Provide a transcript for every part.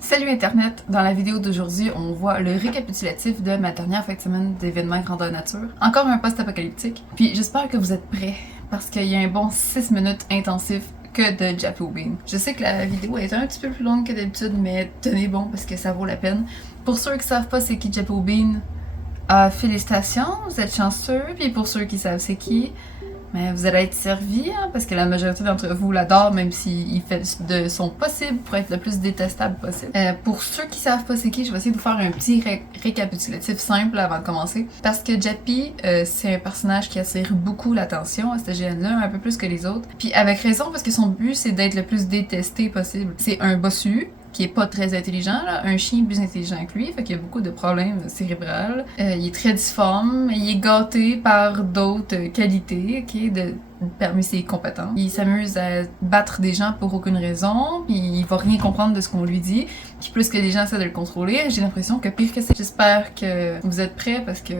Salut Internet! Dans la vidéo d'aujourd'hui, on voit le récapitulatif de ma dernière fin de semaine d'événements grandeur nature. Encore un post-apocalyptique. Puis j'espère que vous êtes prêts, parce qu'il y a un bon 6 minutes intensif que de Jappy Bean. Je sais que la vidéo est un petit peu plus longue que d'habitude, mais tenez bon parce que ça vaut la peine. Pour ceux qui savent pas c'est qui Jappy Bean, félicitations, vous êtes chanceux. Puis pour ceux qui savent c'est qui, mais vous allez être servis, hein, parce que la majorité d'entre vous l'adore, même s'il fait de son possible pour être le plus détestable possible. Pour ceux qui savent pas c'est qui, je vais essayer de vous faire un petit récapitulatif simple avant de commencer. Parce que Jappy, c'est un personnage qui attire beaucoup l'attention à cette GN-là, un peu plus que les autres. Puis avec raison, parce que son but, c'est d'être le plus détesté possible. C'est un bossu, qui est pas très intelligent, là. Un chien plus intelligent que lui, fait qu'il y a beaucoup de problèmes cérébraux. Il est très difforme, il est gâté par d'autres qualités, ok, parmi ses compétences. Il s'amuse à battre des gens pour aucune raison, puis il va rien comprendre de ce qu'on lui dit. Puis plus que les gens essaient de le contrôler, j'ai l'impression que pire que ça. J'espère que vous êtes prêts parce que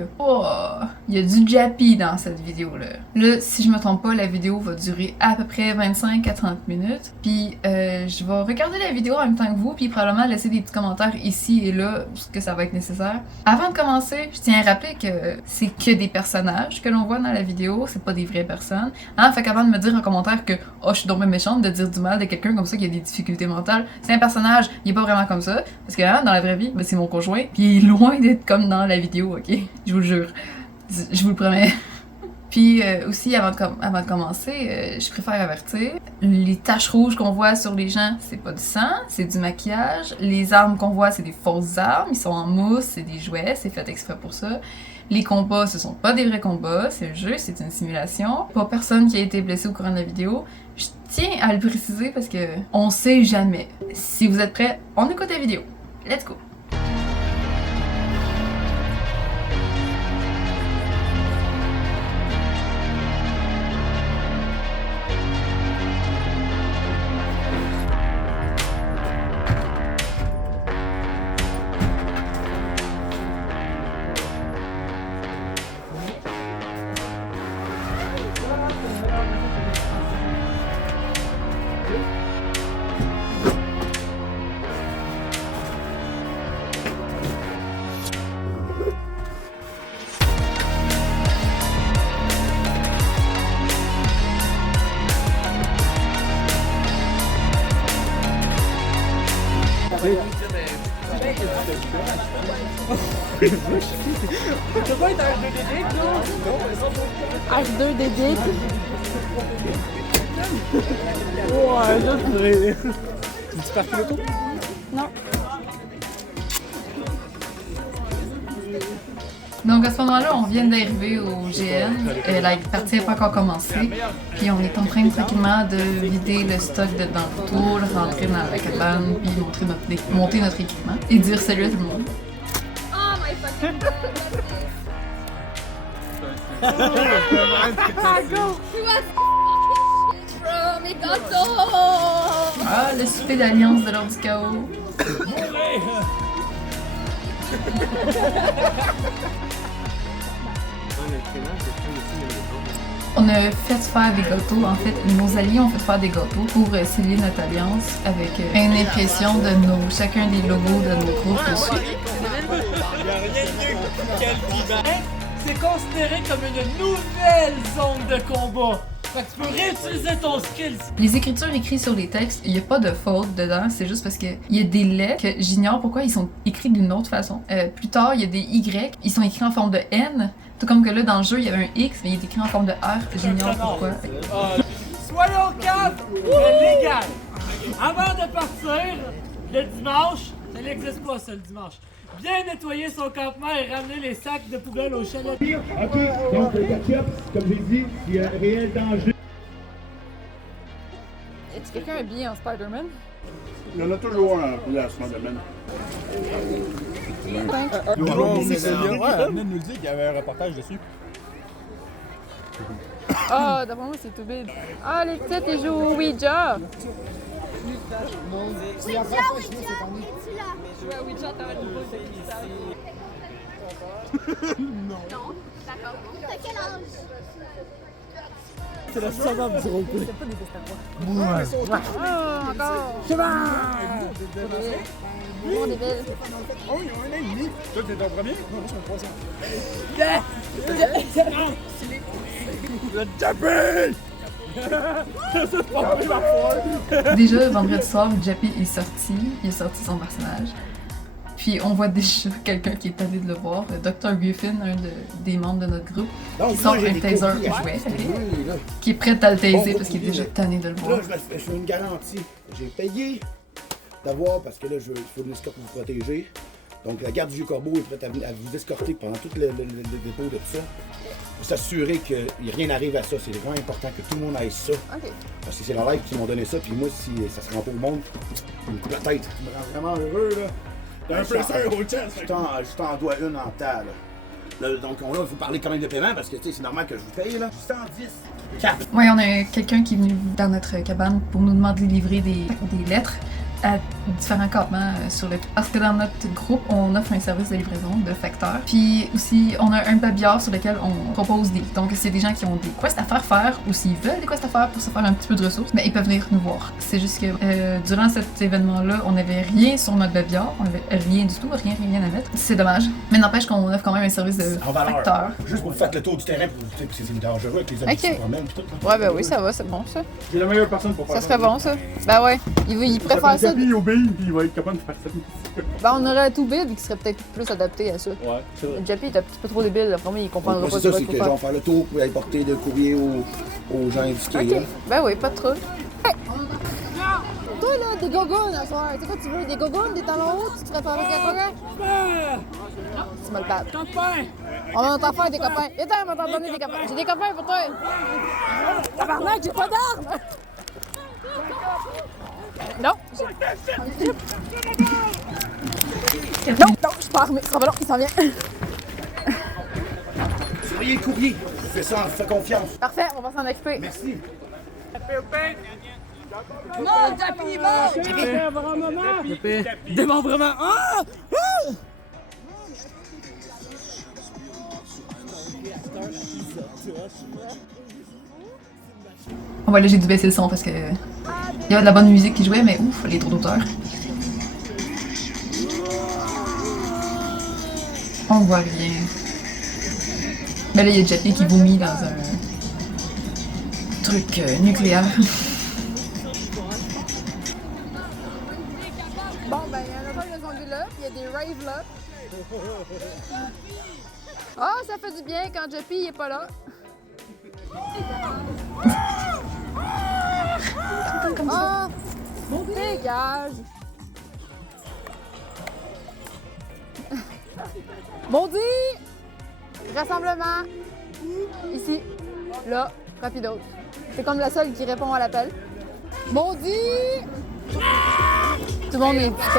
il y a du Jappy dans cette vidéo-là. Là, si je me trompe pas, la vidéo va durer à peu près 25 à 30 minutes. Puis je vais regarder la vidéo en même temps que vous, puis probablement laisser des petits commentaires ici et là, parce que ça va être nécessaire. Avant de commencer, je tiens à rappeler que c'est que des personnages que l'on voit dans la vidéo, c'est pas des vraies personnes. Hein, fait qu'avant de me dire en commentaire que « Oh, je suis donc méchante de dire du mal de quelqu'un comme ça qui a des difficultés mentales », c'est un personnage, il est pas vraiment comme ça. Parce que hein, dans la vraie vie, ben, c'est mon conjoint, puis il est loin d'être comme dans la vidéo, ok? Je vous le jure. Je vous le promets. Puis aussi, avant de commencer, je préfère avertir, les taches rouges qu'on voit sur les gens, c'est pas du sang, c'est du maquillage. Les armes qu'on voit, c'est des fausses armes, ils sont en mousse, c'est des jouets, c'est fait exprès pour ça. Les combats, ce sont pas des vrais combats, c'est un jeu, c'est une simulation. Pas personne qui a été blessé au courant de la vidéo. Je tiens à le préciser parce que on sait jamais. Si vous êtes prêts, on écoute la vidéo. Let's go! Tu vas être H2DD, ouais, là, tu pars l'auto? Non. Donc à ce moment-là, on vient d'arriver au GN, la partie n'a pas encore commencé, puis on est en train tranquillement de vider le stock dans le tour, rentrer dans la cabane, puis monter notre équipement et dire salut à tout le monde. Oh my fucking god, bro, mes gâteaux! Ah, le souper d'alliance de l'ordre du chaos. On a fait faire des gâteaux, en fait, nos alliés ont fait faire des gâteaux pour sceller notre alliance avec une impression de chacun des logos de nos groupes dessus. C'est considéré comme une nouvelle zone de combat. Fait que tu peux réutiliser ton skill. Les écritures écrites sur les textes, il n'y a pas de faute dedans, c'est juste parce qu'il y a des lettres que j'ignore pourquoi ils sont écrits d'une autre façon. Plus tard, il y a des Y, ils sont écrits en forme de N, tout comme que là, dans le jeu, il y avait un X, mais il est écrit en forme de R, j'ignore pourquoi. Soyons calmes, mais légal. Avant de partir, le dimanche, ça n'existe pas ça le dimanche. Bien nettoyer son campement et ramener les sacs de poubelle au chalet. Ok, donc le ketchup, comme j'ai dit, il y a un réel danger. Est-ce que quelqu'un habillé en Spider-Man? Il y en a toujours un appelé à Spider-Man. Ouais, venez de nous le dire qu'il y avait un reportage dessus. Ah, d'après moi, c'est tout big. Ah, les petites, ils jouent au Ouija. Ouija, es-tu là? Jouer à Ouija, t'avais une boule de cristal. Non. D'accord. T'as quel âge? C'est la savane du roleplay. Oh, encore. Bon débile. Oh, ils ont un an et demi. Toi, t'es ton premier? Non, moi, je suis mon troisième. Le Jappy! C'est pas pris ma foi. Déjà, vendredi soir, Jappy est sorti. Il a sorti son personnage. Puis on voit déjà quelqu'un qui est allé de le voir, Dr. Griffin, des membres de notre groupe, qui sort un taser jouet, qui est prêt à le taiser parce qu'il est déjà tanné de le voir. Là, je fais une garantie. J'ai payé d'avoir, parce que là, il faut une escorte pour vous protéger. Donc, la garde du Vieux Corbeau est prête à vous escorter pendant tout le dépôt de tout ça. Pour s'assurer que rien n'arrive à ça. C'est vraiment important que tout le monde aille ça. OK. Parce que c'est la live qui m'ont donné ça. Puis moi, si ça se rend pas au monde, peut-être. Ça me rend vraiment heureux, là. T'as un presseur au chest. Je t'en dois une en tas, là. Donc, là, il faut parler quand même de paiement parce que, tu sais, c'est normal que je vous paye, là. 110. 4. Ouais, on a quelqu'un qui est venu dans notre cabane pour nous demander de livrer des lettres à différents campements sur le... Parce que dans notre groupe, on offre un service de livraison de facteurs. Puis aussi, on a un babillard sur lequel on propose des... Donc, c'est des gens qui ont des quests à faire ou s'ils veulent des quests à faire pour se faire un petit peu de ressources, mais ils peuvent venir nous voir. C'est juste que durant cet événement-là, on n'avait rien sur notre babillard. On avait rien du tout, rien à mettre. C'est dommage. Mais n'empêche qu'on offre quand même un service de facteurs. Juste pour vous faire le tour du terrain, parce que c'est dangereux avec les amis qui se promènent pis tout. Là. Ouais, ben oui, ça va, c'est bon ça. J'ai la meilleure personne pour faire Ça serait bon ça. Ben ouais, il préfère ça. Il obéit, puis il va être capable de faire ça. Ben on aurait tout bide qui serait peut-être plus adapté à ça. Ouais, c'est vrai. Jappy est un petit peu trop débile, là. Vraiment, il comprendra Donc, pas c'est ce ça, qu'il c'est faut que faire. genre faire le tour pour aller porter de courrier aux gens indiqués. Ok, Là. ben oui, pas de trouble. Hey. Toi là, des gogoons à soir, tu sais quoi tu veux? Des gogoons, des talons hauts, tu te ferais faire avec quoi? Tu me le parles. On va t'en faire des copains. Viens, on va t'en donner des copains. J'ai des copains pour toi. Tabarnak, j'ai pas d'armes! Non, non, je suis pas armée. Ça va, non, il s'en vient. Surveillez le courrier. Je fais ça, fais confiance. Parfait, on va s'en occuper. Merci. Non, Jappy, Démembrement. Ah! On va là, j'ai dû baisser le son parce que il y avait de la bonne musique qui jouait, mais ouf, les trop d'auteurs. On voit rien. Mais là, il y a Jappy qui vomit dans un truc nucléaire. Bon, ben, il y en a pas de zombies là, il y a des raves là. Ah, ça fait du bien quand Jappy il est pas là. Ah, dégage. Maudit! Rassemblement. Ici. Là. Rapido. C'est comme la seule qui répond à l'appel. Maudit! Tout le monde est petit.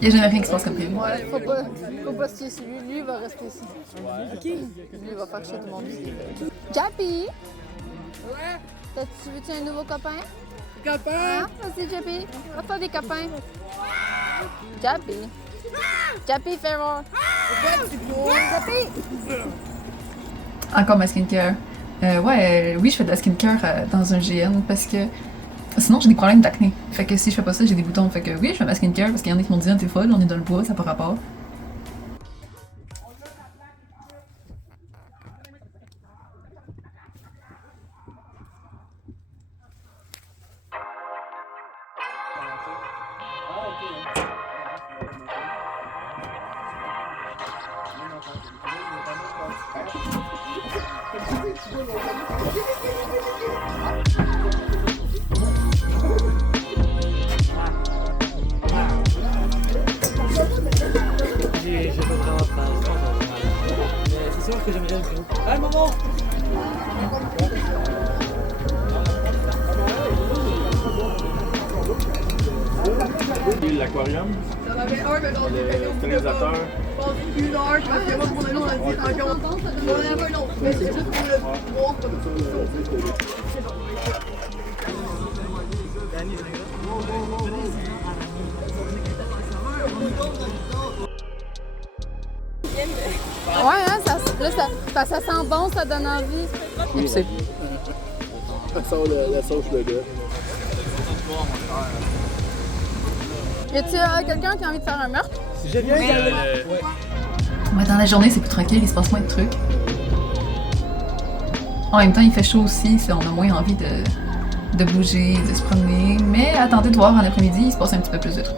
Il n'y a jamais rien qui se passe comme prévu. Ouais, faut pas se fier sur lui. Lui, il va rester ici. OK. Lui, il va faire chier tout le monde ici. Jappy! Ouais? Tu veux-tu un nouveau copain? Copain! Hein? Vas-y, Jappy. Fais-toi des copains. Jappy. Jappy, fais voir. Jappy! Encore ma skincare. Oui, je fais de la skincare dans un GN parce que sinon j'ai des problèmes d'acné. Fait que si je fais pas ça, j'ai des boutons. Fait que oui, je fais ma skincare parce qu'il y en a qui m'ont dit, t'es folle, on est dans le bois, ça n'a pas rapport. J'ai pas vraiment de place, mais c'est sûr que j'aimerais le groupe. Hey, maman! L'aquarium. Le stérilisateur. Ouais, hein, ça sent bon, ça donne envie. Épicé. La sauce, le gars. Y a-t-il quelqu'un qui a envie de faire un meurtre? Si je viens d'aller... Ouais, dans la journée, c'est plus tranquille, il se passe moins de trucs. En même temps, il fait chaud aussi, on a moins envie de bouger, de se promener. Mais attendez de voir, en après-midi, il se passe un petit peu plus de trucs.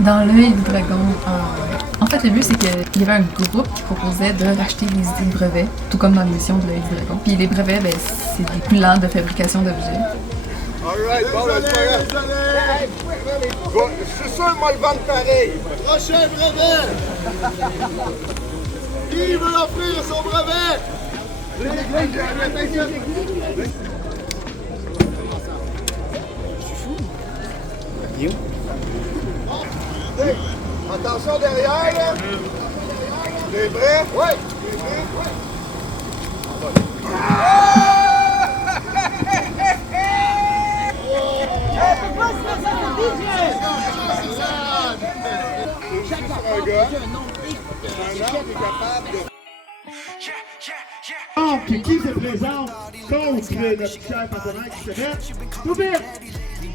Dans l'œil du dragon, en fait, le but, c'est qu'il y avait un groupe qui proposait de racheter des idées de brevets, tout comme dans l'émission de l'œil du dragon. Puis les brevets, ben, c'est des plans de fabrication d'objets. Alright, bon, là, c'est pas grave. Bon, je suis sûr que moi le vendre pareil. Prochain brevet! Qui veut offrir son brevet? Attention derrière, là! T'es prêt? Oui! T'es prêt? Oui! Puis qui se présente contre notre cher personnage qui s'appelle Toubib?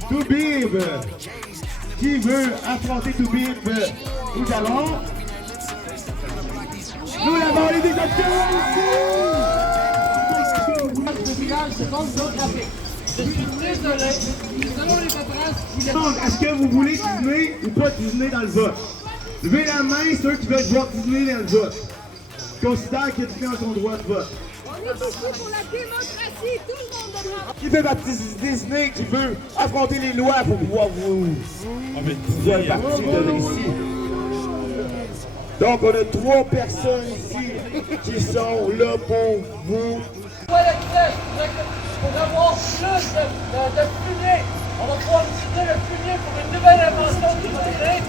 Toubib! Qui veut affronter Toubib? Nous allons... Nous l'avons les des acteurs Je suis désolé. Selon les paperases, Donc, est-ce que vous voulez Disney ou pas Disney dans le vote? Levez la main ceux qui veulent voir Disney dans le vote. Je considère que Disney a son droit de vote. On est ici pour la démocratie, tout le monde devra. Qui veut baptiser Disney, qui veut affronter les lois pour pouvoir vous faire partie de ici. Donc, on a 3 personnes ici qui sont là pour vous. pour avoir plus de fumier. On va pouvoir utiliser le fumier pour une nouvelle invention qui va créer.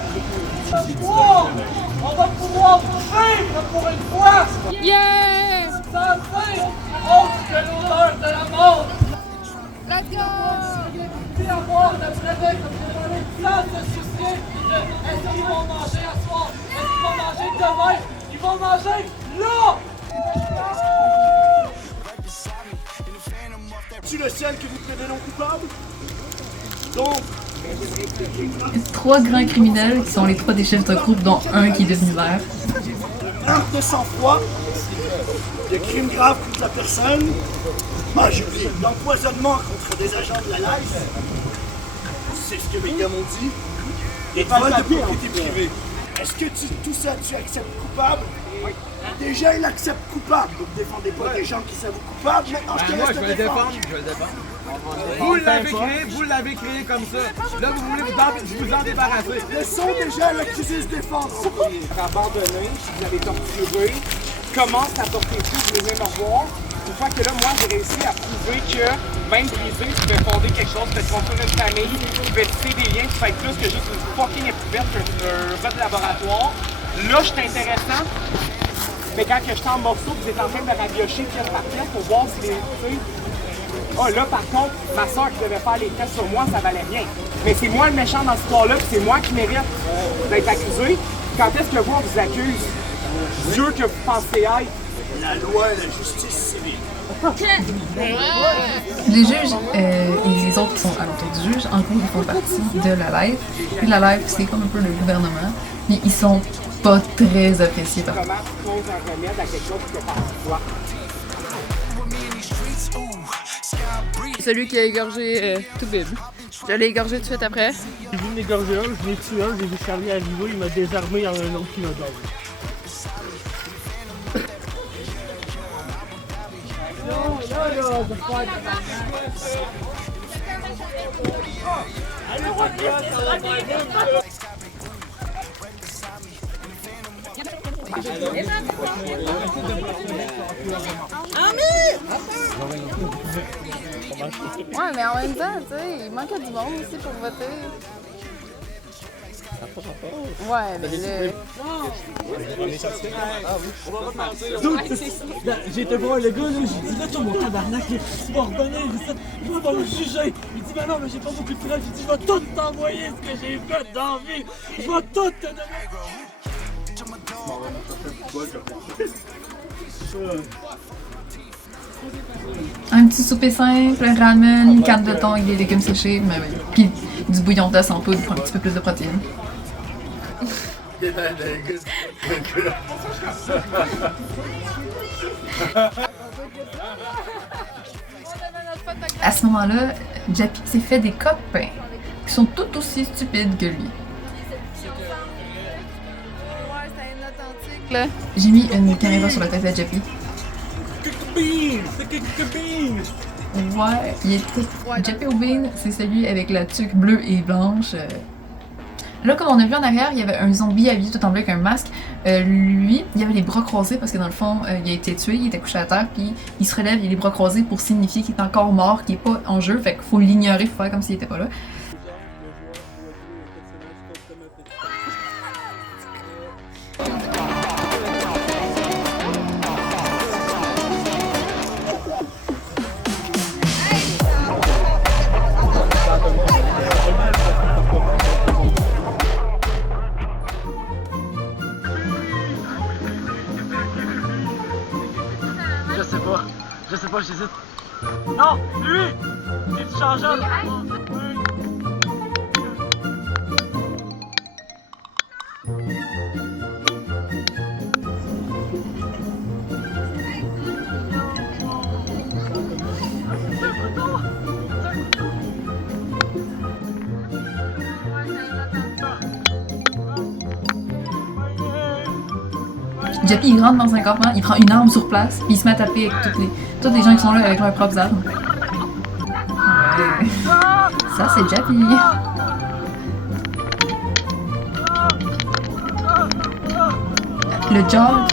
On va pouvoir vivre pour une fois. Yeah! Sans vivre autre que l'odeur de la mort. Let's go! Puis avoir de brevet comme j'ai parlé, sans se soucier de est-ce qu'ils vont manger à soir, est-ce qu'ils vont manger demain, ils vont manger là! Es-tu le seul que nous prévenons coupable? Donc, 3 grands criminels qui sont les 3 des chefs de groupe, dont un qui est devenu vert. meurtre de sang-froid, de crimes graves contre la personne, l'empoisonnement contre des agents de la life, c'est ce que mes gars m'ont dit, et vol de propriété privée. Est-ce que tout ça, tu acceptes coupable? Oui. Déjà, il accepte coupable, donc défendez pas des gens qui s'avouent coupables. Maintenant, Moi, je vais le défendre, Vous l'avez créé comme ça. Là, vous voulez vous en débarrasser. Laissons déjà l'accusé se défendre. Abandonné, si vous avez torturé, commence à porter plus, vous venez me revoir. Une fois que là, moi, j'ai réussi à prouver que même brisé, tu peux fonder quelque chose, tu peux construire une famille, tu peux tisser des liens, tu peux être plus que juste une fucking éprouvette qu'un rat de laboratoire. Là, je suis intéressant. Mais quand que j'étais en morceaux, vous êtes en train de rabiocher pièce par pièce pour voir si les... Ah là, par contre, ma soeur qui devait faire les tests sur moi, ça valait rien. Mais c'est moi le méchant dans cette histoire-là, puis c'est moi qui mérite d'être accusé. Quand est-ce que vous, on vous accuse? Dieu que vous pensez être. La loi et la justice civile. Les juges et les autres qui sont alentour du juge, en gros, ils font partie de la live. Puis la live, c'est comme un peu le gouvernement. Puis ils sont pas très appréciés par eux. Comment tu poses un remède à quelque chose qui fait partie de toi? Celui qui a égorgé Toubib. Je l'ai égorgé tout de suite après. J'ai vu m'égorger un, je l'ai tué un, j'ai vu Charlie arriver, il m'a désarmé, il y en a un autre qui m'a donné. Ouais, mais en même temps, tu sais, il manquait du monde aussi pour voter. Ouais, mais là... J'ai été voir le gars, là, j'ai dit là, toi, mon tabarnak, là, tu vas revenir, il va me juger. Il dit, mais non, mais j'ai pas beaucoup de preuves. J'ai dit, je vais tout t'envoyer ce que j'ai fait dans la vie. Je vais tout te donner. Un petit souper simple, ramen, une canne de thon avec des légumes séchés, mais oui. Puis du bouillon d'os en poudre pour un petit peu plus de protéines. À ce moment-là, Jappy s'est fait des copains qui sont tout aussi stupides que lui. Ouais, c'était inauthentique, là. J'ai mis une caméra sur la tête de Jappy. Ouais, il était. Jappy O'Bean, c'est celui avec la tuque bleue et blanche. Là, comme on a vu en arrière, il y avait un zombie habillé tout en bleu avec un masque. Lui, il avait les bras croisés parce que dans le fond, il a été tué, il était couché à terre, puis il se relève, il a les bras croisés pour signifier qu'il est encore mort, qu'il est pas en jeu. Fait qu'il faut l'ignorer, faut faire comme s'il était pas là. Je sais pas, j'hésite. Non, lui! Il est changeable. Jappy, il rentre dans un campement, il prend une arme sur place, puis il se met à taper avec toutes les gens qui sont là avec leurs propres armes. Ouais. Ça, c'est Jappy. Le job.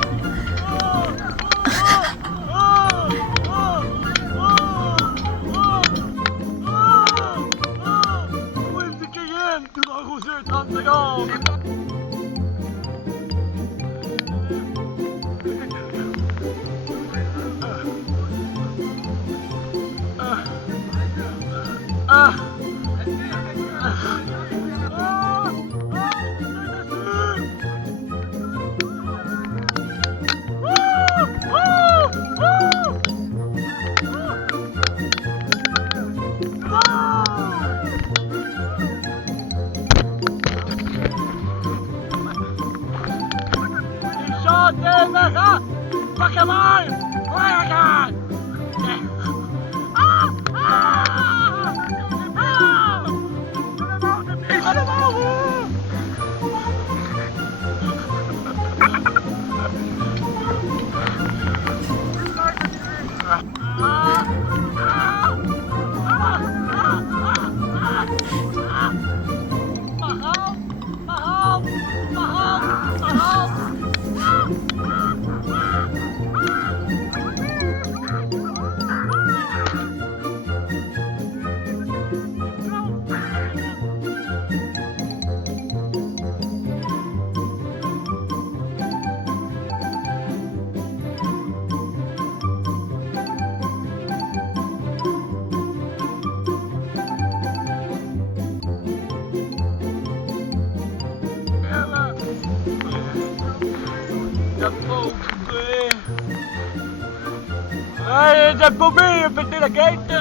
Hey, Jack Bobby, il a pété la gate!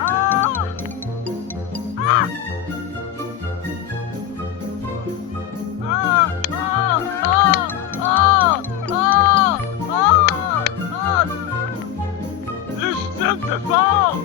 Ah! Ah! Ah! Ah! Ah! Ah! Ah! Ah! Légitime défense!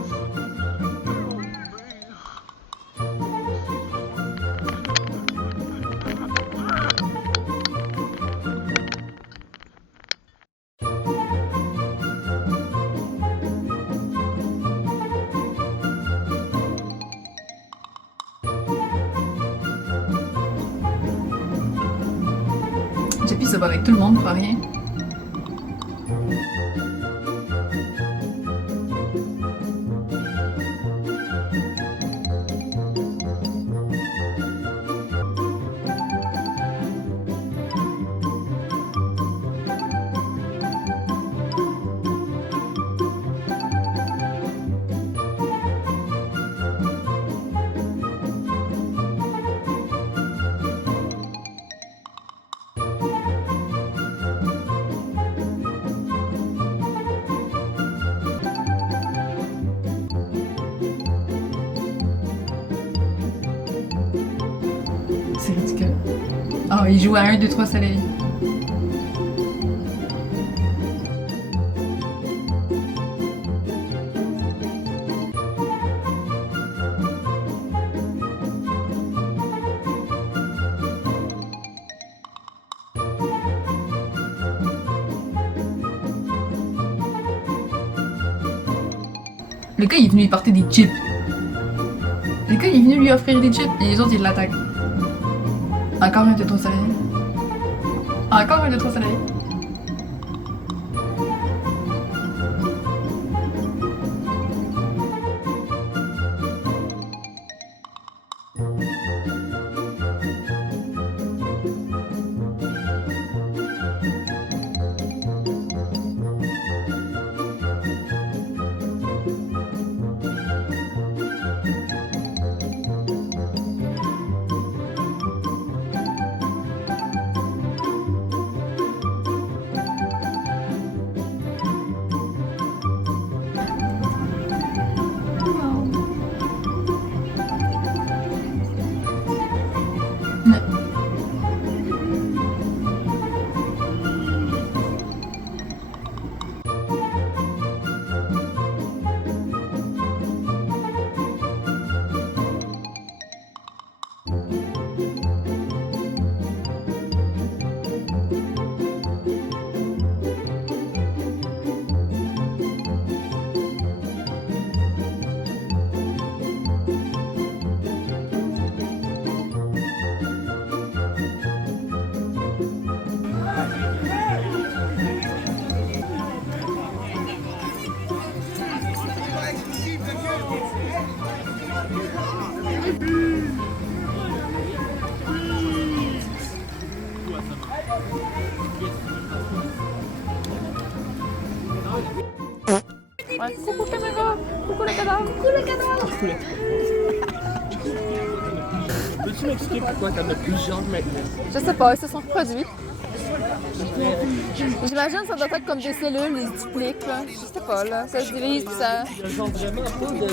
Jappy se bat avec tout le monde pour rien. C'est ridicule. Oh, il joue à 1, 2, 3 soleil. Le gars, il est venu lui porter des chips. Le gars, il est venu lui offrir des chips et les autres, ils l'attaquent. Encore un de trop soleil. Encore un de trop soleil. Ouais. Coucou caméra! Coucou le cadavre! Coucou le cadavre! Peux-tu m'expliquer pourquoi t'en as plus genre maintenant? Je sais pas, c'est son produit. J'imagine que ça doit être comme des cellules, ils se dupliquent, là. Je sais pas, là. Ça se divise, puis ça... Il y a genre vraiment pas de...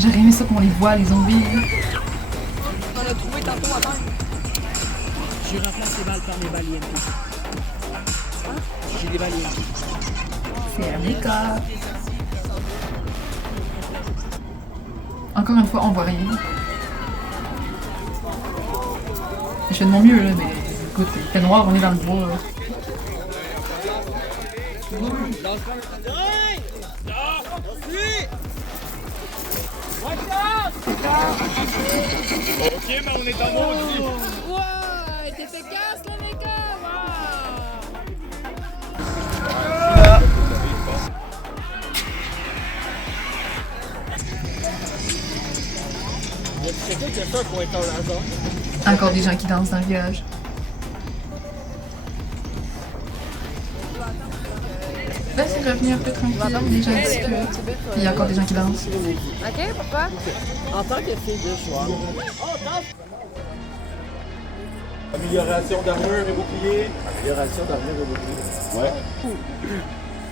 J'aurais aimé ça qu'on les voit, les zombies. On a trouvé tantôt à terre. Je remplace les balles par mes balles IMP. J'ai des balles IMP. C'est un décor. Encore une fois, on voit rien. Je fais de mon mieux, là, mais écoute, il fait noir, on est dans le bois. Là. Ok, mais on est en maudit. Ouais, t'es efficace, là, les gars! Il y a quelqu'un qui a fait un pointeur laser. Encore des gens qui dansent dans le village. Là, c'est revenu un peu tranquille, les gens discutent. Il y a encore des gens qui dansent. OK, pourquoi? En tant que fille de choix. Amélioration d'armure et bouclier. Amélioration d'armure et bouclier. Ouais.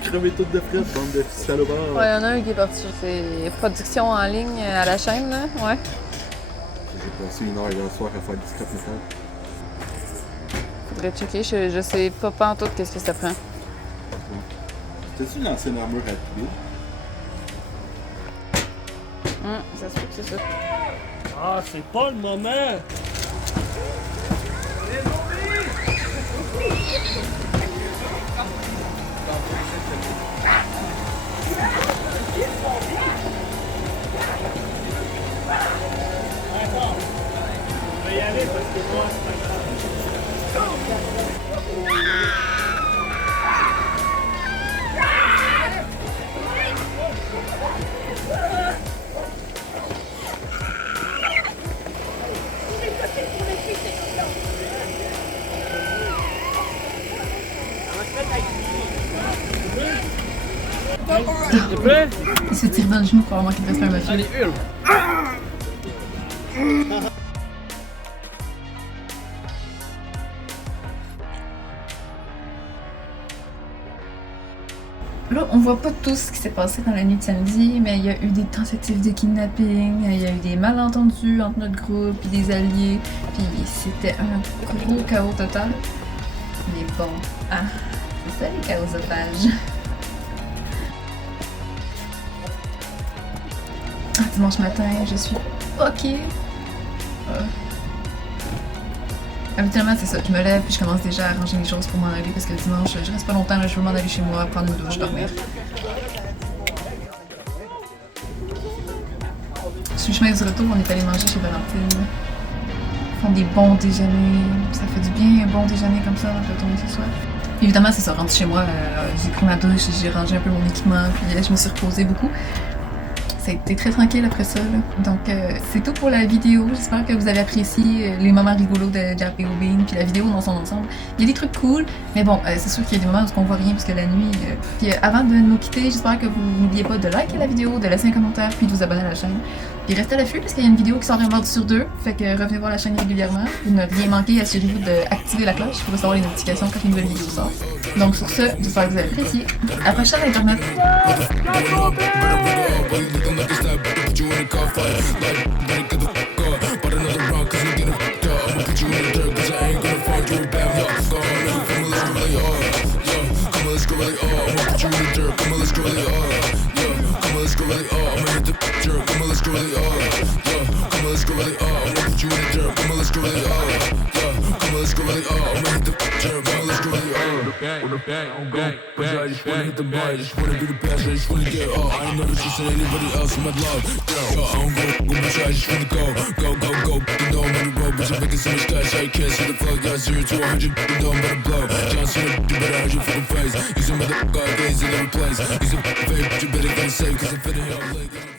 Crever toutes de frites, bande de salopards. Ouais, il y en a un qui est parti sur ses productions en ligne à la chaîne, là. Ouais. J'ai passé une heure hier soir à faire du scrap metal. Faudrait checker, je sais pas en tout qu'est-ce que ça prend. C'était-tu une ancienne armure à pied? Ça se peut que c'est ça. Ah, c'est pas le moment! Je vais y aller parce que moi, c'est pas grave. T'es prêt? Il se tire dans le genou pour avoir manqué de respect à un mafieux. Allez, hurle! Là, on voit pas tout ce qui s'est passé dans la nuit de samedi, mais il y a eu des tentatives de kidnapping, il y a eu des malentendus entre notre groupe et des alliés, puis c'était un gros chaos total. Mais bon, c'est ça les chaosophages. Dimanche matin, je suis fuckée. Habituellement, c'est ça. Je me lève puis je commence déjà à arranger mes choses pour m'en aller parce que le dimanche, je reste pas longtemps, là, je veux m'en aller chez moi, prendre une douche, dormir. Sur le chemin du retour, on est allé manger chez Valentine. Ils font des bons déjeuners. Ça fait du bien un bon déjeuner comme ça, retourner ce soir. Évidemment, c'est ça. Rentre chez moi, j'ai pris ma douche, j'ai rangé un peu mon équipement, puis je me suis reposée beaucoup. Ça a été très tranquille après ça. Là. Donc, c'est tout pour la vidéo. J'espère que vous avez apprécié les moments rigolos de Jack et Obin, puis la vidéo dans son ensemble. Il y a des trucs cool, mais bon, c'est sûr qu'il y a des moments où on voit rien parce que la nuit. Puis avant de nous quitter, j'espère que vous n'oubliez pas de liker la vidéo, de laisser un commentaire, puis de vous abonner à la chaîne. Puis restez à l'affût parce qu'il y a une vidéo qui sort un mardi sur 2, fait que revenez voir la chaîne régulièrement. Pour ne rien manquer, assurez-vous d'activer la cloche pour recevoir les notifications quand une nouvelle vidéo sort. Donc sur ce, j'espère que vous avez apprécié. À la prochaine Internet! You in a car fight, like, get the fuck up. But another round, cause you get a fucked up. I'ma put you in the dirt, cause I ain't gonna find you a bad luck. Go on, nigga, come on, let's go really hard. Yeah, come on, let's go really hard. I'ma put you in the dirt, come on, let's go really hard. Yeah, come on, let's go really hard. I'ma hit the dirt, come on, let's go really hard. Yeah, come on, let's go really hard. I'ma put you in the dirt, come on, let's go really hard. Yeah, come on, let's go really hard. I'ma hit the dirt, come on, let's go really hard. But I just wanna hit the bar, I just wanna be the best, I just wanna get up. I ain't never trusted anybody else in my love. Yeah, I don't go, bitch, I just wanna go. Go, you know I'm on the road, bitch, I'm making so much cash, I can't see the flow. Yeah, 0 to 100, you know I'm about to blow. John Cena, you better hide your fucking face. He's a motherfucker, gaze in every place. He's a fake, but you better get safe, cause I'm finna hit all late.